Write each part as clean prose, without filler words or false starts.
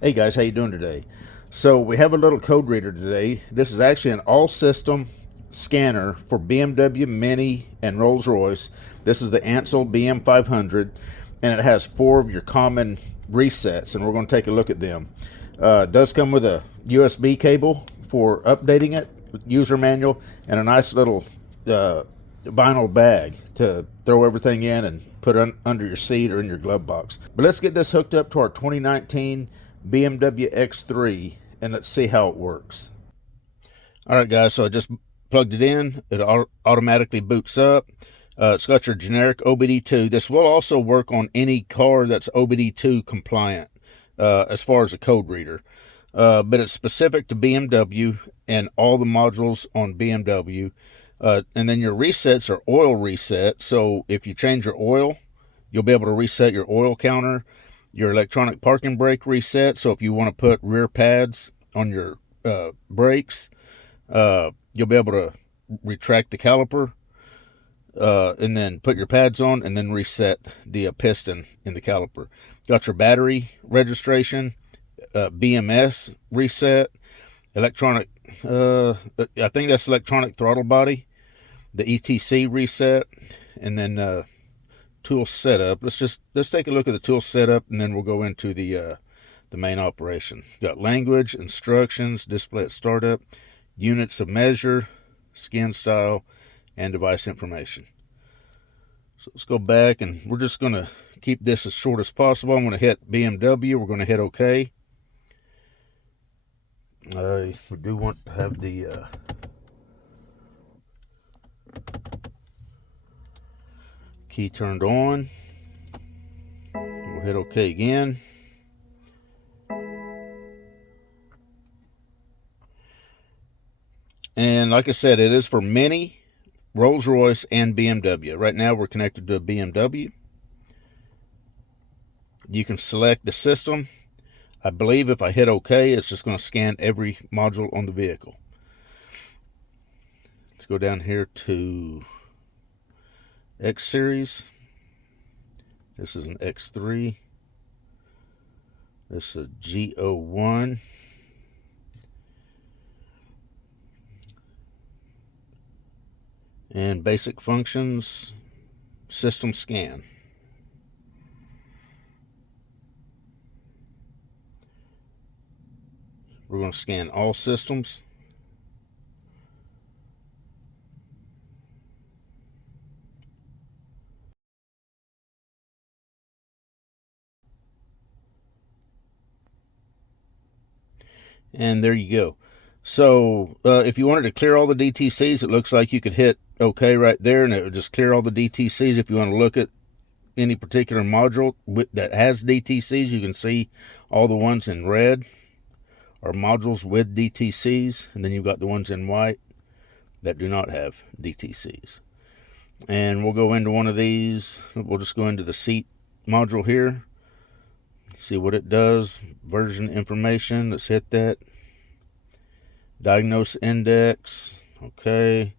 Hey guys, how you doing today? So we have a little code reader today. This is actually an all-system scanner for BMW, Mini, and Rolls Royce. This is the Ancel BM500, and it has 4 of your common resets, and we're going to take a look at them. It does come with a USB cable for updating it, user manual, and a nice little vinyl bag to throw everything in and put under your seat or in your glove box. But let's get this hooked up to our 2019 BMW X3 and let's see how it works. All right, guys, so I just plugged it in. It automatically boots up. It's got your generic OBD2. This will also work on any car that's OBD2 compliant as far as a code reader. But it's specific to BMW and all the modules on BMW. And then your resets are oil reset. So if you change your oil, you'll be able to reset your oil counter. Your electronic parking brake reset. So if you want to put rear pads on your brakes, you'll be able to retract the caliper and then put your pads on and then reset the piston in the caliper. Got your battery registration, BMS reset, electronic, I think that's electronic throttle body, the ETC reset, and then tool setup. Let's take a look at the tool setup, and then we'll go into the main operation. Got language, instructions, display at startup, units of measure, skin style, and device information. So let's go back, and we're just going to keep this as short as possible. I'm going to hit BMW. We're going to hit OK. We do want to have the key turned on. We'll hit OK again. And like I said, it is for Mini, Rolls Royce, and BMW. Right now we're connected to a BMW. You can select the system. I believe if I hit OK, it's just going to scan every module on the vehicle. Let's go down here to X series. This is an X3. This is a G01. And basic functions, system scan. We're going to scan all systems. And there you go. So if you wanted to clear all the DTCs, it looks like you could hit OK right there, and it would just clear all the DTCs. If you want to look at any particular module that has DTCs, you can see all the ones in red are modules with DTCs, and then you've got the ones in white that do not have DTCs. And we'll go into one of these. We'll just go into the seat module here, see what it does. Version information, let's hit that. Diagnose index, okay.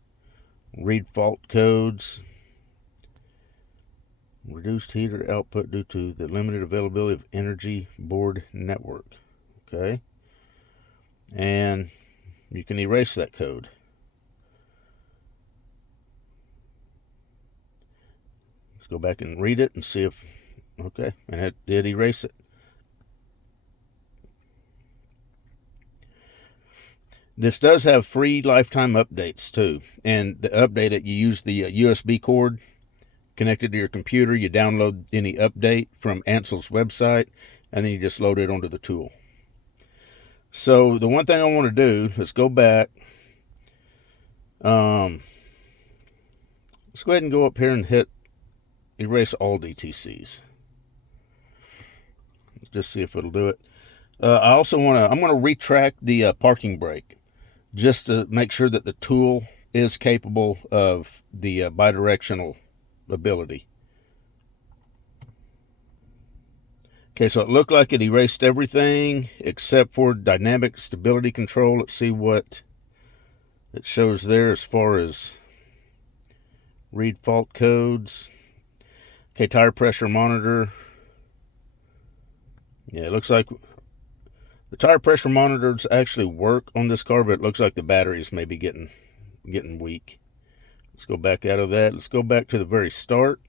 Read fault codes. Reduced heater output due to the limited availability of energy board network, okay. And you can erase that code. Let's go back and read it and see if, okay, and it did erase it. This does have free lifetime updates too, and to update it, you use the USB cord connected to your computer. You download any update from Ansel's website, and then you just load it onto the tool. So the one thing I want to do, let's go back. Let's go ahead and go up here and hit erase all DTCs. Let's just see if it'll do it. I also I'm going to retract the parking brake, just to make sure that the tool is capable of the bidirectional ability. Okay, so it looked like it erased everything except for dynamic stability control. Let's see what it shows there as far as read fault codes. Okay, tire pressure monitor. Yeah, it looks like The tire pressure monitors actually work on this car, but it looks like the batteries may be getting weak. Let's go back out of that. Let's go back to the very start.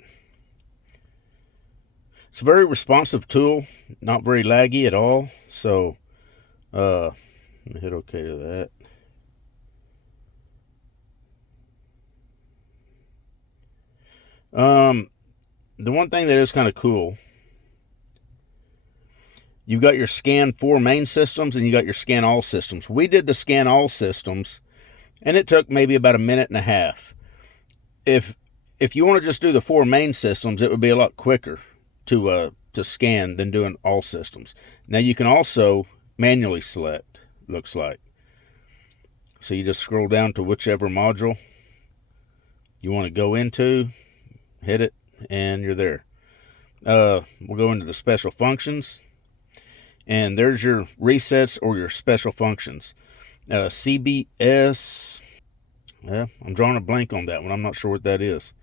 It's a very responsive tool, not very laggy at all. So let me hit OK to that. The one thing that is kind of cool, you've got your scan 4 main systems and you got your scan all systems. We did the scan all systems and it took maybe about a minute and a half. If you want to just do the 4 main systems, it would be a lot quicker to scan than doing all systems. Now you can also manually select, looks like. So you just scroll down to whichever module you want to go into, hit it, and you're there. We'll go into the special functions, and there's your resets or your special functions. CBS, I'm drawing a blank on that one. I'm not sure what that is.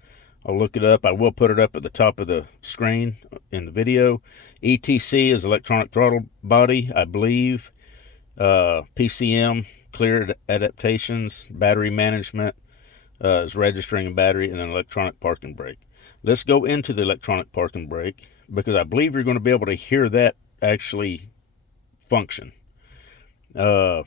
I'll look it up. I will put it up at the top of the screen in the video. ETC is electronic throttle body, I believe. PCM, clear adaptations. Battery management is registering a battery, and then electronic parking brake. Let's go into the electronic parking brake because I believe you're going to be able to hear that actually function. I'm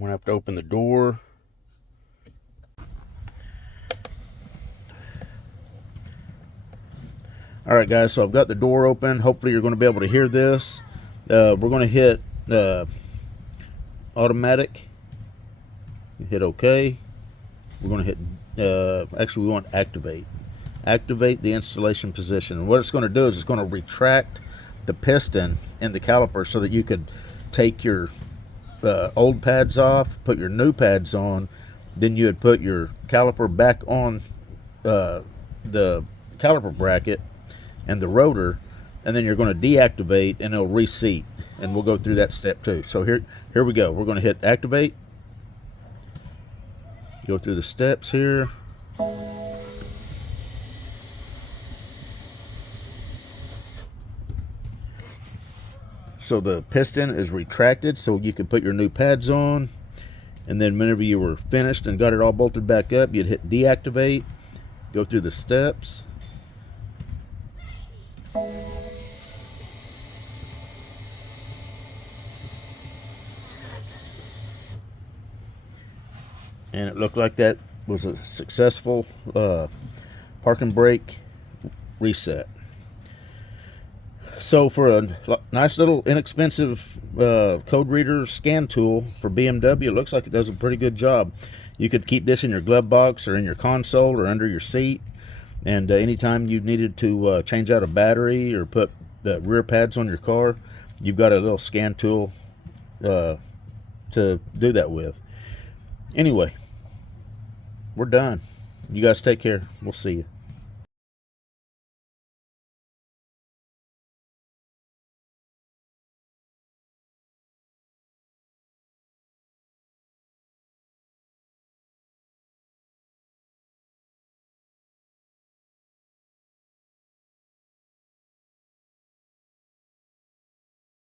going to have to open the door. All right, guys, so I've got the door open. Hopefully you're going to be able to hear this. We're going to hit automatic. Hit OK. We're going to hit, actually we want activate. Activate the installation position. And what it's going to do is it's going to retract the piston in the caliper so that you could take your old pads off, put your new pads on, then you would put your caliper back on the caliper bracket and the rotor, and then you're going to deactivate and it'll reseat, and we'll go through that step too. So here we go. We're going to hit activate, go through the steps here. So the piston is retracted so you can put your new pads on, and then whenever you were finished and got it all bolted back up, you'd hit deactivate, go through the steps. And it looked like that was a successful parking brake reset. So for a nice little inexpensive code reader scan tool for BMW, it looks like it does a pretty good job. You could keep this in your glove box or in your console or under your seat, and anytime you needed to change out a battery or put the rear pads on your car, you've got a little scan tool to do that with. Anyway, we're done. You guys take care. We'll see you.